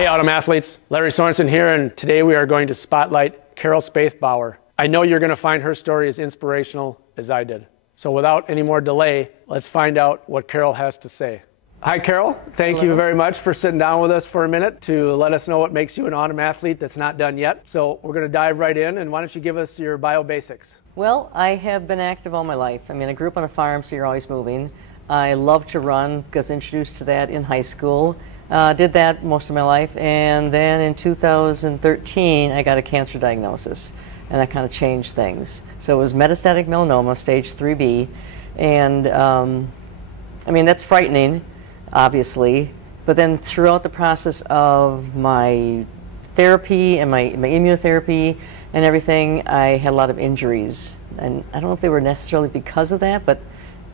Hey Autumn Athletes, Larry Sorensen here, and today we are going to spotlight Carol Speath-Bauer. I know you're going to find her story as inspirational as I did. So without any more delay, let's find out what Carol has to say. Hi Carol, thank you very much for sitting down with us for a minute to let us know what makes you an Autumn Athlete that's not done yet. So we're going to dive right in, and why don't you give us your bio basics? Well, I have been active all my life. I mean, I grew up on a farm, so you're always moving. I love to run because introduced to that in high school. Did that most of my life, and then in 2013 I got a cancer diagnosis, and that kind of changed things. So it was metastatic melanoma, stage 3B, and I mean, that's frightening, obviously, but then throughout the process of my therapy and my immunotherapy and everything, I had a lot of injuries, and I don't know if they were necessarily because of that, but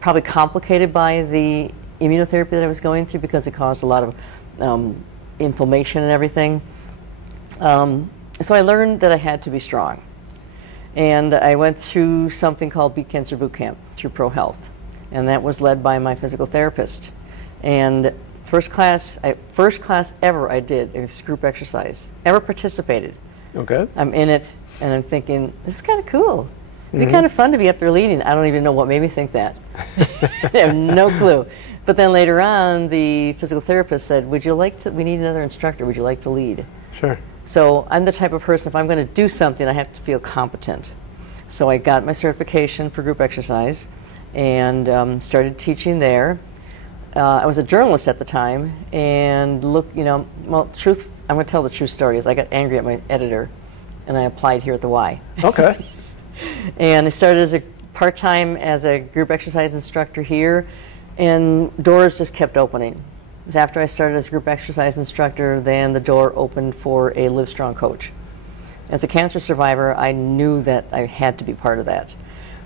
probably complicated by the immunotherapy that I was going through, because it caused a lot of inflammation and everything. So I learned that I had to be strong. And I went through something called Beat Cancer Boot Camp through Pro Health. And that was led by my physical therapist. And first class ever I did, it was group exercise. Ever participated. Okay. I'm in it, and I'm thinking, this is kind of cool. It'd be kind of fun to be up there leading. I don't even know what made me think that. I have no clue. But then later on, the physical therapist said, would you like to, we need another instructor, would you like to lead? Sure. So I'm the type of person, if I'm going to do something, I have to feel competent. So I got my certification for group exercise and started teaching there. I was a journalist at the time, and look, you know, well, I'm going to tell the true story, is I got angry at my editor, and I applied here at the Y. Okay. And I started as a part-time as a group exercise instructor here, and doors just kept opening. It was after I started as a group exercise instructor, then the door opened for a Livestrong coach. As a cancer survivor, I knew that I had to be part of that,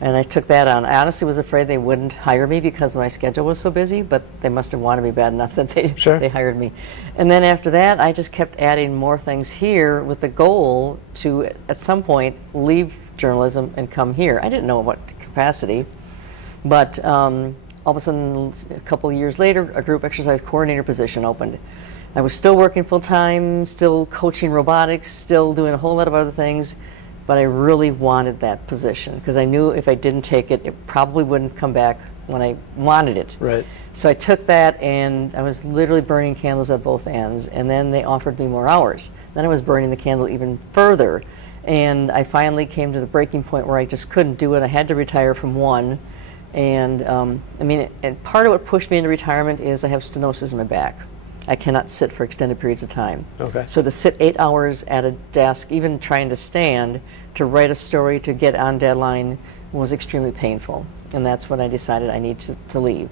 and I took that on. I honestly was afraid they wouldn't hire me because my schedule was so busy, but they must have wanted me bad enough that they hired me. And then after that, I just kept adding more things here with the goal to, at some point, leave journalism and come here. I didn't know what capacity, but all of a sudden, a couple of years later, a group exercise coordinator position opened. I was still working full-time, still coaching robotics, still doing a whole lot of other things, but I really wanted that position because I knew if I didn't take it, it probably wouldn't come back when I wanted it. Right. So I took that, and I was literally burning candles at both ends, and then they offered me more hours. Then I was burning the candle even further, and I finally came to the breaking point where I just couldn't do it. I had to retire from one. And I mean, and part of what pushed me into retirement is I have stenosis in my back. I cannot sit for extended periods of time. Okay. So to sit 8 hours at a desk, even trying to stand, to write a story, to get on deadline, was extremely painful. And that's when I decided I need to leave.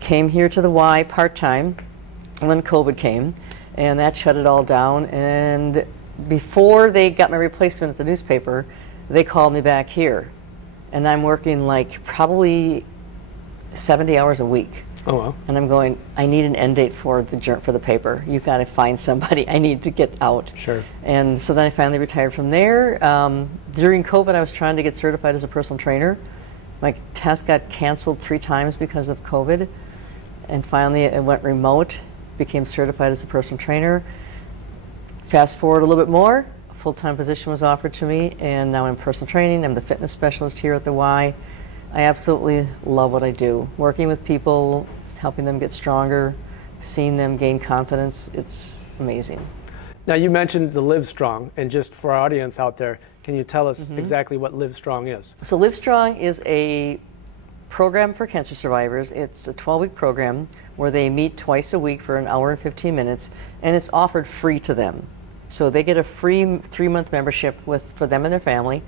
Came here to the Y part-time, and then COVID came, and that shut it all down. And before they got my replacement at the newspaper, they called me back here. And I'm working like probably 70 hours a week. Oh, wow. And I'm going, I need an end date for the paper. You've got to find somebody. I need to get out. Sure. And so then I finally retired from there. During COVID, I was trying to get certified as a personal trainer. My test got canceled 3 times because of COVID. And finally, it went remote, became certified as a personal trainer. Fast forward a little bit more. Full-time position was offered to me, and now I'm in personal training. I'm the fitness specialist here at the Y. I absolutely love what I do. Working with people, helping them get stronger, seeing them gain confidence, it's amazing. Now you mentioned the Livestrong, and just for our audience out there, can you tell us exactly what Livestrong is? So Livestrong is a program for cancer survivors. It's a 12-week program where they meet twice a week for an hour and 15 minutes, and it's offered free to them. So they get a free 3-month membership for them and their family.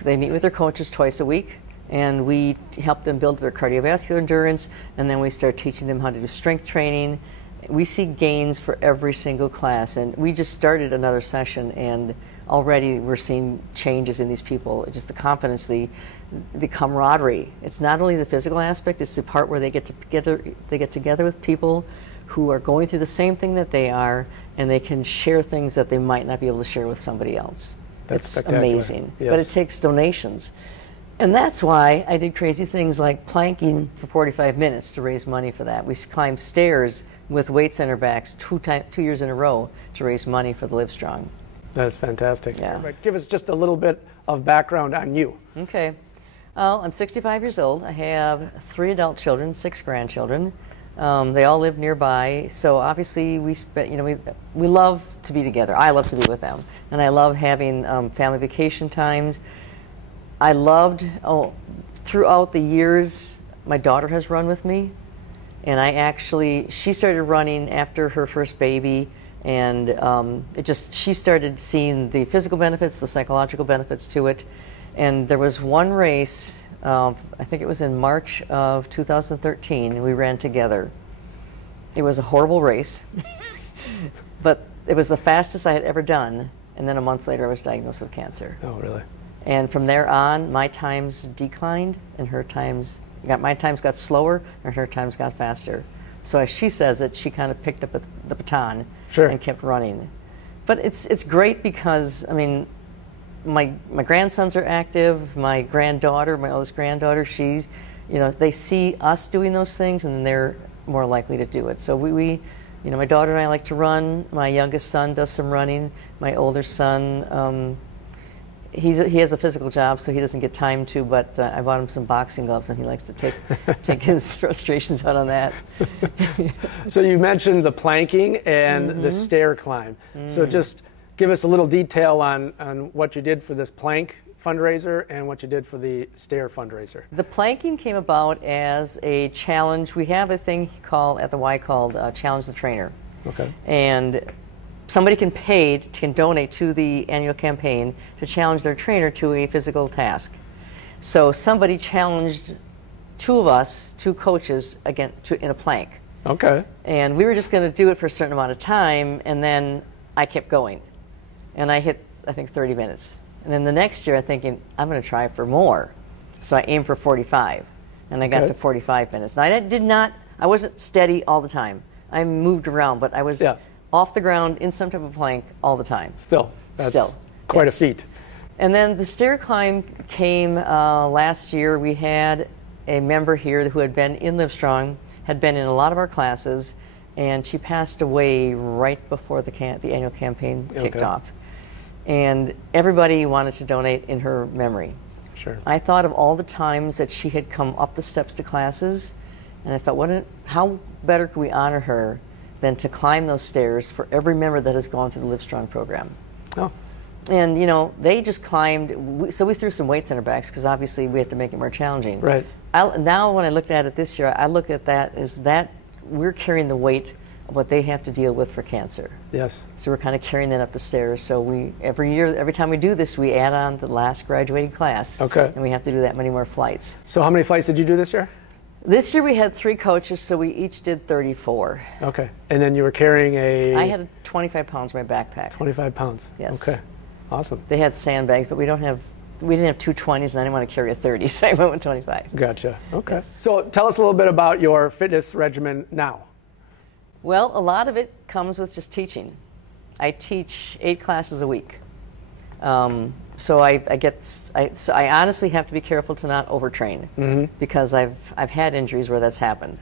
They meet with their coaches twice a week, and we help them build their cardiovascular endurance, and then we start teaching them how to do strength training. We see gains for every single class, and we just started another session, and already we're seeing changes in these people. Just the confidence, the camaraderie. It's not only the physical aspect, it's the part where they get together with people who are going through the same thing that they are, and they can share things that they might not be able to share with somebody else. It's amazing. Yes. But it takes donations. And that's why I did crazy things like planking for 45 minutes to raise money for that. We climbed stairs with weight center backs 2 years in a row to raise money for the Livestrong. That's fantastic. Yeah. But give us just a little bit of background on you. Okay. Well, I'm 65 years old. I have 3 adult children, 6 grandchildren. They all live nearby, so obviously we love to be together. I love to be with them, and I love having family vacation times. I loved, throughout the years, my daughter has run with me, and she started running after her first baby, and she started seeing the physical benefits, the psychological benefits to it. And there was one race, I think it was in March of 2013, we ran together. It was a horrible race, but it was the fastest I had ever done. And then a month later, I was diagnosed with cancer. Oh, really? And from there on, my times declined, and my times got slower, and her times got faster. So as she says it, she kind of picked up the baton and kept running. But it's great because, I mean, my grandsons are active. My granddaughter, my oldest granddaughter, they see us doing those things, and they're more likely to do it. So my daughter and I like to run. My youngest son does some running. My older son, he has a physical job, so he doesn't get time to. But I bought him some boxing gloves, and he likes to take his frustrations out on that. So you mentioned the planking and the stair climb. So just give us a little detail on what you did for this plank fundraiser and what you did for the stair fundraiser. The planking came about as a challenge. We have a thing at the Y called Challenge the Trainer. Okay. And somebody can donate to the annual campaign to challenge their trainer to a physical task. So somebody challenged 2 of us, 2 coaches, in a plank. Okay. And we were just going to do it for a certain amount of time, and then I kept going. And I hit, I think, 30 minutes. And then the next year, I'm thinking, I'm going to try for more. So I aimed for 45, and I got to 45 minutes. Now, I wasn't steady all the time. I moved around, but I was off the ground in some type of plank all the time. That's quite a feat. And then the stair climb came last year. We had a member here who had been in Livestrong, had been in a lot of our classes, and she passed away right before the annual campaign kicked off. And everybody wanted to donate in her memory. Sure. I thought of all the times that she had come up the steps to classes, and I thought, how better could we honor her than to climb those stairs for every member that has gone through the Livestrong program. Oh. And, they just climbed, so we threw some weights in our backs because obviously we had to make it more challenging. Right. Now when I looked at it this year, I look at that as that we're carrying the weight of what they have to deal with for cancer. Yes. So we're kind of carrying that up the stairs. So every time we do this, we add on the last graduating class. Okay. And we have to do that many more flights. So how many flights did you do this year? This year we had 3 coaches, so we each did 34. Okay. And then you were carrying I had 25 pounds in my backpack. 25 pounds. Yes. Okay. Awesome. They had sandbags, but we didn't have 2 20s, and I didn't want to carry a 30, so I went with 25. Gotcha. Okay. Yes. So tell us a little bit about your fitness regimen now. Well, a lot of it comes with just teaching. I teach 8 classes a week. So I honestly have to be careful to not overtrain because I've had injuries where that's happened.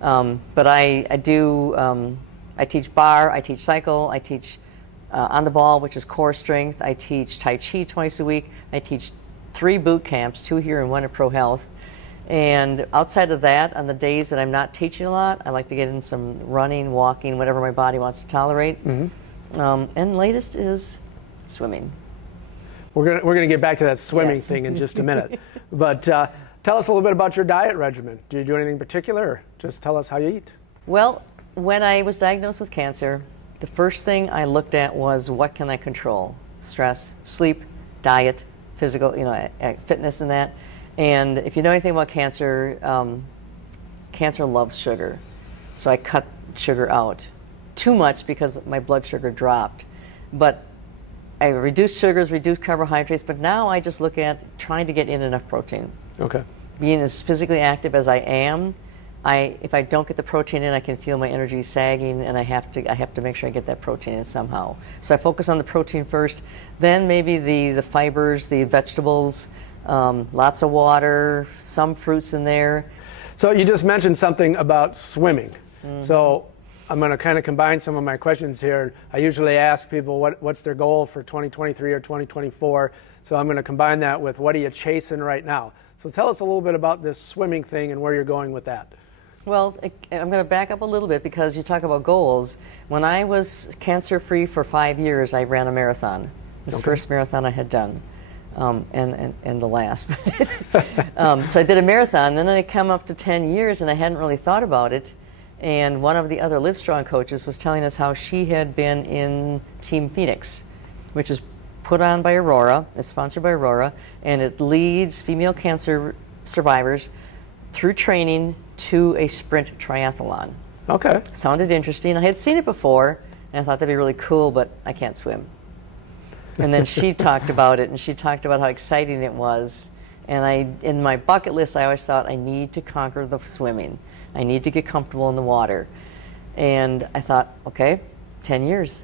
But I teach bar, I teach cycle, I teach on the ball, which is core strength. I teach Tai Chi twice a week. I teach 3 boot camps, 2 here and 1 at Pro Health. And outside of that, on the days that I'm not teaching a lot, I like to get in some running, walking, whatever my body wants to tolerate. And latest is swimming. We're gonna get back to that swimming thing in just a minute. But tell us a little bit about your diet regimen. Do you do anything particular, or just tell us how you eat? Well, when I was diagnosed with cancer, the first thing I looked at was what can I control? Stress, sleep, diet, physical, fitness and that. And if you know anything about cancer, cancer loves sugar. So I cut sugar out. Too much because my blood sugar dropped. But I reduced sugars, reduced carbohydrates, but now I just look at trying to get in enough protein. Okay. Being as physically active as I am, if I don't get the protein in, I can feel my energy sagging, and I have to make sure I get that protein in somehow. So I focus on the protein first, then maybe the fibers, the vegetables, lots of water, some fruits in there. So you just mentioned something about swimming. So I'm going to kind of combine some of my questions here. I usually ask people what's their goal for 2023 or 2024. So I'm going to combine that with what are you chasing right now. So tell us a little bit about this swimming thing and where you're going with that. Well, I'm going to back up a little bit because you talk about goals. When I was cancer-free for 5 years, I ran a marathon. It was the first marathon I had done, and the last. So I did a marathon, and then I come up to 10 years, and I hadn't really thought about it. And one of the other Livestrong coaches was telling us how she had been in Team Phoenix, which is put on by Aurora. It's sponsored by Aurora, and it leads female cancer survivors through training to a sprint triathlon. Okay. Sounded interesting. I had seen it before, and I thought that'd be really cool, but I can't swim. And then she talked about it, and she talked about how exciting it was. And in my bucket list, I always thought I need to conquer the swimming. I need to get comfortable in the water. And I thought, okay, 10 years.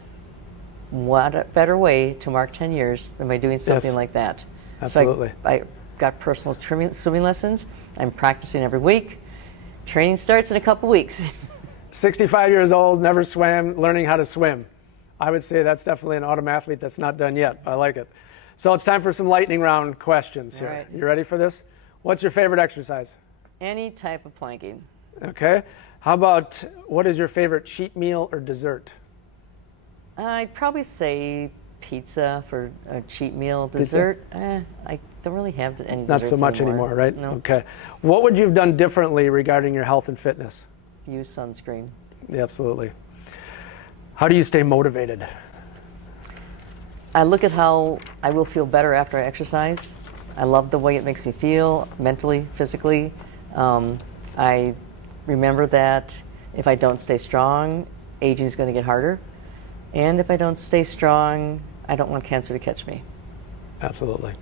What a better way to mark 10 years than by doing something like that. Absolutely. So I got personal swimming lessons. I'm practicing every week. Training starts in a couple weeks. 65 years old, never swam, learning how to swim. I would say that's definitely an automathlete that's not done yet. I like it. So it's time for some lightning round questions here. All right. You ready for this? What's your favorite exercise? Any type of planking. Okay. How about what is your favorite cheat meal or dessert? I'd probably say pizza for a cheat meal. Dessert, I don't really have any Not desserts so much anymore, right? No. Okay. What would you have done differently regarding your health and fitness? Use sunscreen. Yeah, absolutely. How do you stay motivated? I look at how I will feel better after I exercise. I love the way it makes me feel mentally, physically. I remember that if I don't stay strong, aging is going to get harder. And if I don't stay strong, I don't want cancer to catch me. Absolutely.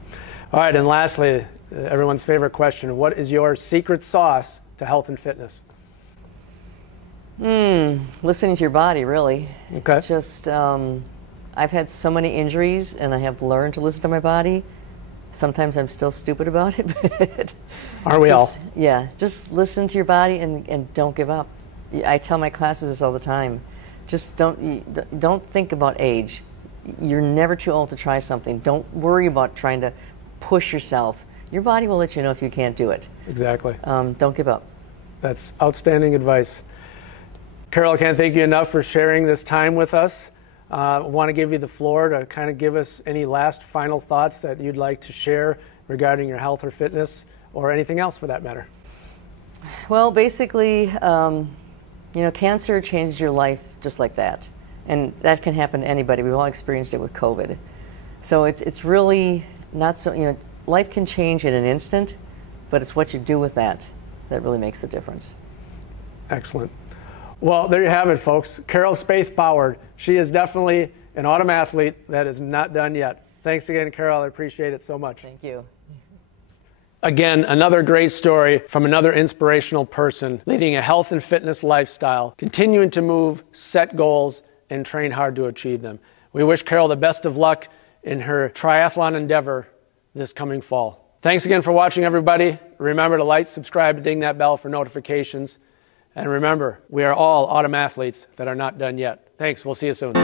All right, and lastly, everyone's favorite question, what is your secret sauce to health and fitness? Listening to your body, really. Okay. Just, I've had so many injuries, and I have learned to listen to my body. Sometimes I'm still stupid about it, but Are we all? Yeah, just listen to your body and don't give up. I tell my classes this all the time. Just don't think about age. You're never too old to try something. Don't worry about trying to push yourself. Your body will let you know if you can't do it. Exactly. Don't give up. That's outstanding advice. Carol, I can't thank you enough for sharing this time with us. I want to give you the floor to kind of give us any last final thoughts that you'd like to share regarding your health or fitness or anything else for that matter. Well, basically, cancer changes your life just like that. And that can happen to anybody. We've all experienced it with COVID. So it's really not so, life can change in an instant, but it's what you do with that that really makes the difference. Excellent. Well, there you have it, folks. Carol Speath-Bauer. She is definitely an automathlete that is not done yet. Thanks again, Carol. I appreciate it so much. Thank you. Again, another great story from another inspirational person leading a health and fitness lifestyle, continuing to move, set goals, and train hard to achieve them. We wish Carol the best of luck in her triathlon endeavor this coming fall. Thanks again for watching, everybody. Remember to like, subscribe, ding that bell for notifications. And remember, we are all automathletes that are not done yet. Thanks. We'll see you soon.